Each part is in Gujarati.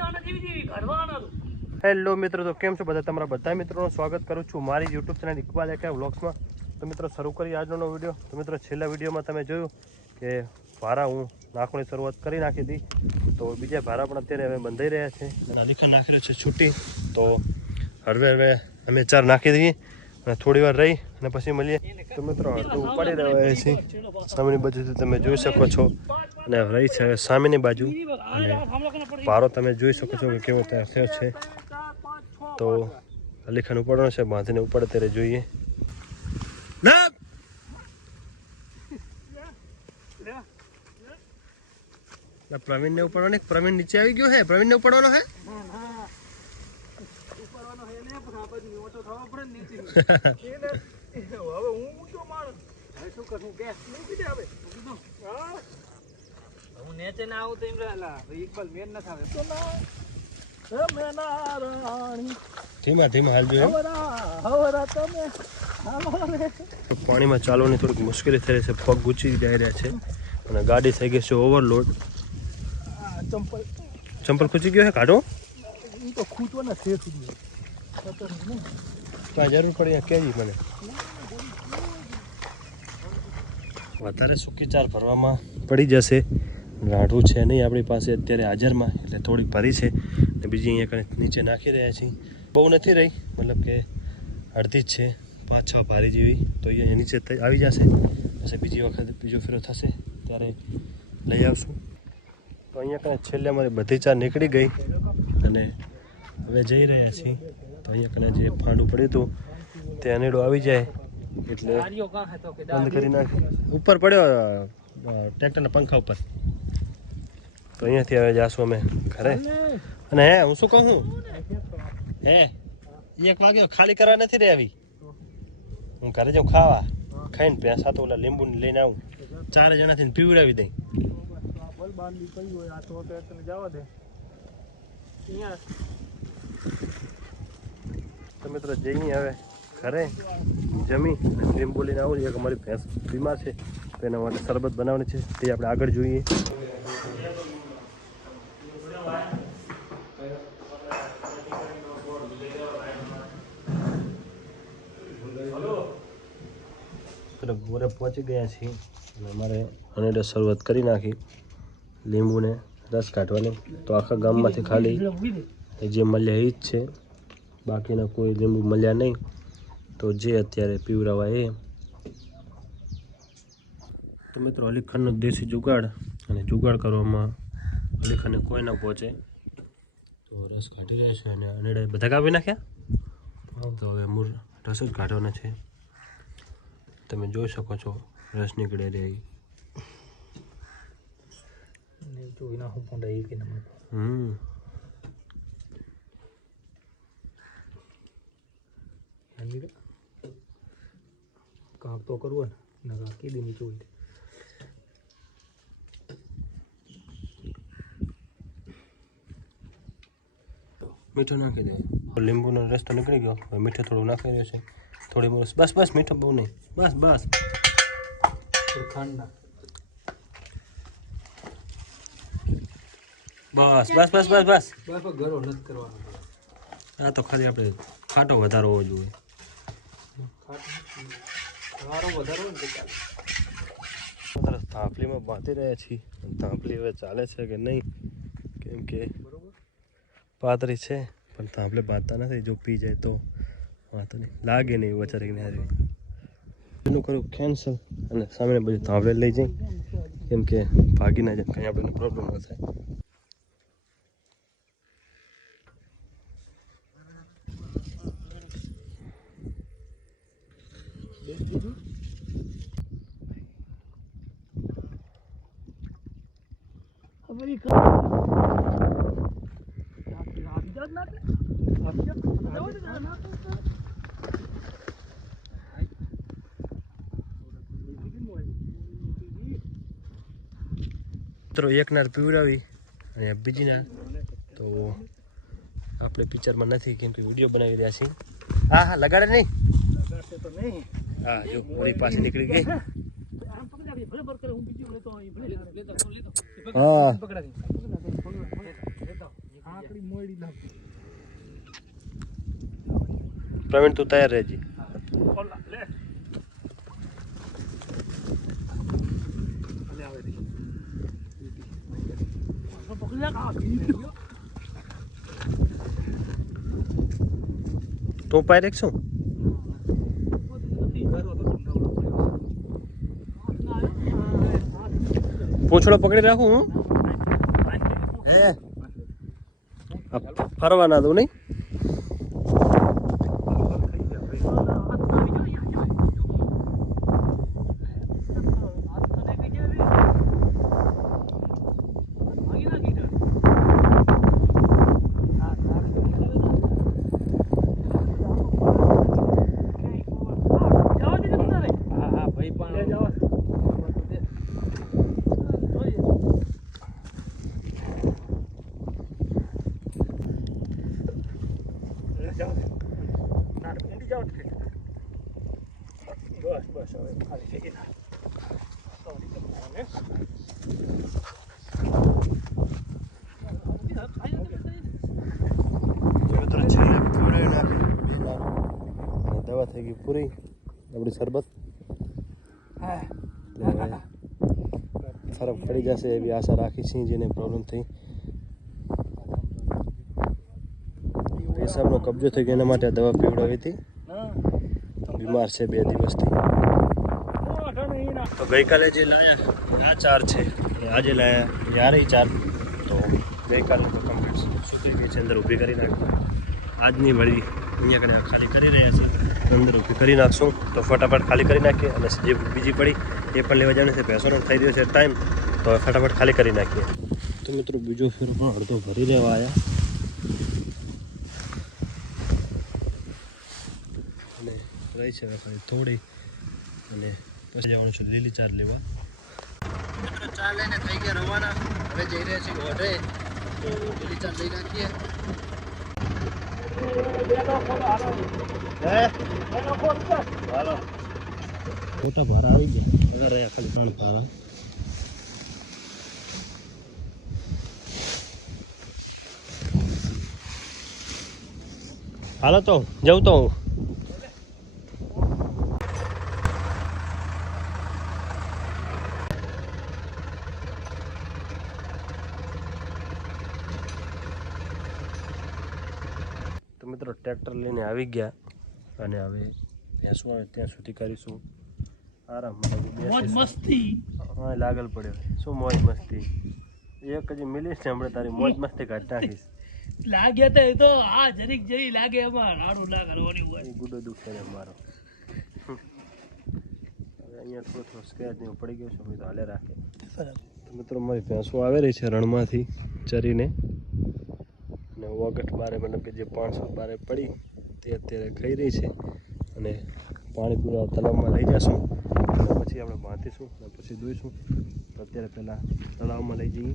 આના જેવી જેવી કાઢવાના તો. હેલો મિત્રો તો કેમ છો બધા? તમારા બધા મિત્રોનું સ્વાગત કરું છું મારી યુટ્યુબ ચેનલ ઇકબાલ એકા વ્લોગ્સમાં તો મિત્રો શરૂ કરી આજનો વીડિયો તો મિત્રો છેલ્લા વિડીયોમાં તમે જોયું કે ભારા હું નાખવાની શરૂઆત કરી નાખી હતી. તો બીજા ભારા પણ અત્યારે હવે બંધાઈ રહ્યા છે. અને અલીખાન નાખી છે છૂટી. તો હળવે હવે અમે ચાર નાખી દઈએ અને થોડી વાર રહી અને પછી મળીએ. તો મિત્રો અડધું ઉપાડી રહ્યા છીએ સામેની બાજુથી તમે જોઈ શકો છો. અને રહી છે સામેની બાજુ. પારો તમે જોઈ શકો છો કે કેવો તૈયાર થયો છે. તો અલીખાન ઉપાડવાનો છે બાંધીને ઉપાડે ત્યારે જોઈએ ના ના, પ્રવીણને ઉપાડવાનો ને પ્રવીણ નીચે આવી ગયો હે. પ્રવીણને ઉપાડવાનો હે? હું નેચે ના આવું તો એમ રહેલા ઇકબાલ મેન ના થાવે ધીમા ધીમા હાલ જોઈએ પાણીમાં ચાલવાની થોડીક મુશ્કેલી થઈ રહી છે. પગ ગુચી જઈ રહ્યા છે. અને ગાડી થઈ ગઈ છે ઓવરલોડ ચંપલ. ચંપલ ખૂચી ગયો હે કાઢો. એ તો ખૂટવાના છે સુધી. તો જરૂર પડે કહેજી મને. વધારે સૂકી ચાર ભરવામાં પડી જશે. રાઢું છે નહીં આપણી પાસે અત્યારે હાજરમાં એટલે થોડી ભરી છે. ને બીજી અહીંયા નીચે નાખી રહ્યા છીએ. બહુ નથી રહી મતલબ કે અડધી જ છે. પાંચ છ ભારી જેવી. તો અહીંયા નીચે આવી જશે. પછી બીજી વખત બીજો ફેરો થશે ત્યારે લઈ આવશું. તો અહીંયા કને છેલ્લે અમારી બધી ચા નીકળી ગઈ અને હવે જઈ રહ્યા છીએ. તો અહીંયા કને જે ફાંડું પડ્યું હતું, તે અનેડો આવી જાય એટલે બંધ કરી નાખી. ઉપર પડ્યો ટ્રેક્ટરના પંખા ઉપર. તો અહીંયાથી હવે જાશું અમે ઘરે. અને હે, હું શું કહું હે, એક વાગ્યો ખાલી કરવા નથી રે આવી. હું ઘરે જાઉં ખાવા. ખાઈને ભેંસા તો ઓલા લીંબુ લઈને આવું. ચારે જણાથી પીવડાવી દઈ. બાંધી પડી હોય આ તો તમે જવા દે. અહીંયા તો મિત્રો જઈએ હવે ઘરે. જમી અને બોલીને આવું છે કે અમારી ભેંસ બીમાર છે તો એના માટે શરબત બનાવવાની છે. તે આપણે આગળ જોઈએ. ઘરે પહોંચી ગયા છીએ અને અમારે અનેડે શરૂઆત કરી નાખી. લીંબુને રસ કાઢવાની. તો આખા ગામમાંથી ખાલી જે મળ્યા એ જ છે. બાકીના કોઈ લીંબુ મળ્યા નહીં. તો જે અત્યારે પીવરાવા એ. તો મિત્રો અલીખાનનો દેશી જુગાડ અને જુગાડ કરવામાં અલીખાને કોઈ ના પહોંચે. તો રસ કાઢી રહ્યા છે અને અનેડે બધા કાપી નાખ્યા? તો હવે મૂળ રસ જ કાઢવાના છે. તમે જોઈ શકો છો રસ નીકળે રે તો એના હું પણ રહી કે નમક હમ હેમી કાંક તો કરવું ને નકા કીધી નીચે હોય મીઠું નાખી દે. લીંબુનો રસ તો નીકળી ગયો. હવે મીઠું થોડું નાખી રહ્યો છે. થોડી બસ બસ બસ મીઠું બહુ નહીં. બસ બસ. ખાંડના બસ બસ બસ બસ બસ. બસ ઘરો નથી કરવાનો. આ તો ખાલી આપણે ખાટો વધારો હોવો જોઈએ. સારો વધારો ને તો ચાલે. અત્યારે તાંપલીમાં બાંધી રહ્યા છીએ. અને તાંપલી હવે ચાલે છે કે નહીં? કેમ કે પાતરી છે પણ થાંભલે બાંધતા નથી. જો પી જાય તો વાંધો નહીં. લાગે નહીં વચારીને હારી એનું કરું કેન્સલ અને સામે બધું તાંપલે લઈ જઈ. કેમ કે ભાગી ના જાય કંઈ આપણને પ્રોબ્લેમ ન થાય. મિત્રો એક નાર પીવડાવી અને બીજી નાર તો આપણે પિક્ચરમાં નથી કેમ કે વીડિયો બનાવી રહ્યા છીએ. હા હા, લગાડે નહીં. લગાડશે તો નહીં. હા જો ઓલી પાસે નીકળી ગઈ. હા. પ્રવીણ તું તૈયાર રહેજી. ઓલા લે લે આવે રે પકડી લે આ તું પાય રેખ શું પૂંછડો પકડી રાખું હું? હે? ફરવા ના દઉં નહીં? બસ બસ હવે ખાલી નાનું. અને દવા થઈ ગઈ પૂરી આપણી શરબત ફરક પડી જશે એવી આશા રાખી છીએ જેને પ્રોબ્લેમ થઈ પેશાબનો કબજો થઈ ગયો એના માટે દવા પીવડાવી હતી. બીમાર છે બે દિવસથી. તો ગઈકાલે જે લાયા આ ચાર છે. અને આજે લાયા યારે ચાર. તો ગઈકાલે તો કમ્પ્લીટ સુધરી છે અંદર ઊભી કરી નાખી. આજની મળી અહીંયા કને ખાલી કરી રહ્યા છે અંદર ઊભી કરી નાખશું. તો ફટાફટ ખાલી કરી નાખીએ અને જે બીજી પડી એ પણ લેવા જવાનું છે. ભેંસોનો થઈ રહ્યો છે ટાઈમ તો ફટાફટ ખાલી કરી નાખીએ. તો મિત્રો બીજો ફેરો પણ અડધો ભરી લેવા આવ્યા રહી છે હવે ખાલી થોડી. અને પછી જવાનું છે લીલી ચાર લેવા. મિત્રો ચાર લઈને થઈ ગયા રવાના. હવે જઈ રહ્યા છીએ ઓઢે. તો લીલી ચાર લઈ નાખીએ. મોટા ભારા આવી ગયા. રહ્યા ખાલી ત્રણ ભારા હાલો તો જવું તો હું તો મિત્રો ટ્રેક્ટર લઈને આવી ગયા અને હવે ભેંસું આવે ત્યાં સુધી કરીશું. આરામ મસ્તી. હા લાગલ પડ્યો શું મોજ મસ્તી? એક હજી મિલીશ ને હમણાં તારી મોજ મસ્તી કાઢી નાખીશ. લાગે તો તો આ જરીક જરી લાગે એમાં રાડું ના કરવાની હોય. ગુડો દુખે છે મારો અહીંયા થોડો થોડો સ્ક્રેચ ને પડી ગયો છે તો હાલે રાખે. મિત્રો મારી ભેંસો આવે રહી છે રણમાંથી ચરીને. અને વગટ બારે મતલબ કે જે પાંચસો બારે પડી તે અત્યારે ખાઈ રહી છે અને પાણી પૂરા તળાવમાં લઈ જશું. અને પછી આપણે બાંધીશું અને પછી દોઈશું અત્યારે પહેલાં તળાવમાં લઈ જઈએ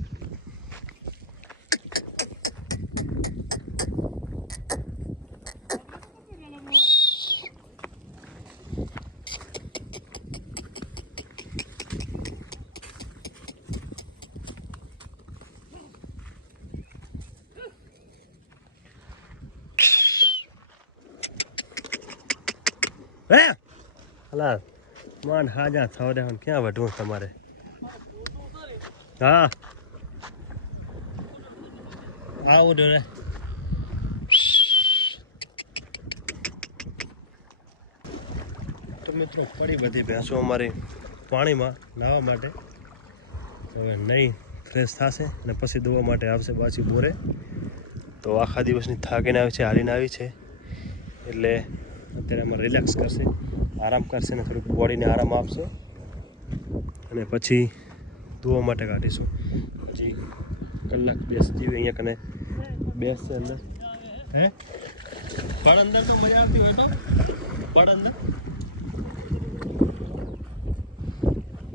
હે અલા માન હાજા થવા હન. ક્યાં વઢવું તમારે? હા. આવું ડોરે તો મિત્રો પડી બધી ભેંસો અમારી પાણીમાં નાહવા માટે. હવે નહીં ફ્રેશ થશે અને પછી દોવા માટે આવશે પાછી બોરે. તો આખા દિવસની થાકીને આવી છે હારીને આવી છે. એટલે અત્યારે આમાં રિલેક્સ કરશે આરામ કરશે અને થોડુંક બોડીને આરામ આપશે. અને પછી ધોવા માટે કાઢીશું. પછી કલાક બેસી જેવી અહીંયા કને બેસશે અંદર. હે? પણ અંદર તો મજા આવતી હોય તો. પણ અંદર.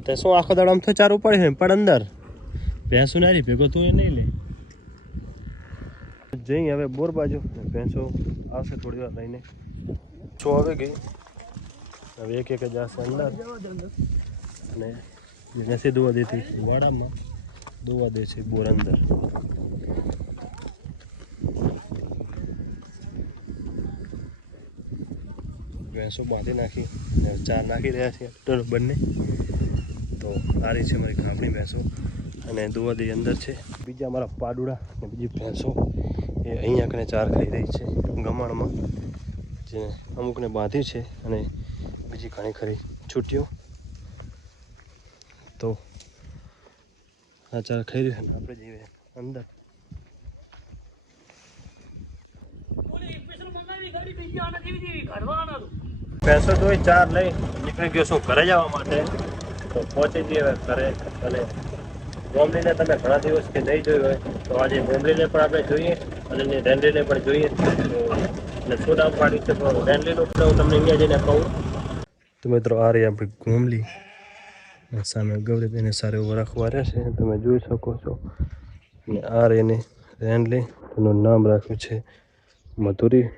તે શું આખો દાડો આમ તો ચાર ઉપાડે છે? પડ અંદર. ભેંસું નારી ભેગો તું એ નહીં લે. જઈ હવે બોર બાજુ. ભેંસો આવશે થોડી વાર લઈને. છો આવી ગઈ. હવે એક એક જશે અંદર દે અને જે નથી દોવા દેતી વાડામાં દોવા દે છે બોર અંદર. ભેંસો બાંધી નાખી ચાર નાખી રહ્યા છે ટોટલ બંને. તો આ રહી છે મારી ખાપણી ભેંસો. અને દુવાદી અંદર છે. બીજા મારા પાડુડા અને બીજી ભેંસો એ અહીંયા કને ચાર ખાઈ રહી છે ગમાણમાં. જે અમુકને બાંધી છે અને બીજી ઘણી ખરી છૂટ્યો તો આ ચાર ખાઈ રહ્યું આપણે જઈએ અંદર. પૈસો તો? ચાર લઈ નીકળી ગયો છું ઘરે જવા માટે. તો પહોંચી જઈએ ઘરે. અને બોમ્બલીને તમે ઘણા દિવસથી નહીં જોયું હોય તો આજે બોમ્બલીને પણ આપણે જોઈએ અને રેન્ડીને પણ જોઈએ. તો અહીંયા જઈને કહું. તો મિત્રો, આ રહી આપણી ઘૂમલી સામે ગૌરીબેને સારું એવું રાખવા રહ્યા છે. તમે જોઈ શકો છો. અને આ રહીને રેન્ડલી એનું નામ રાખ્યું છે મધુરી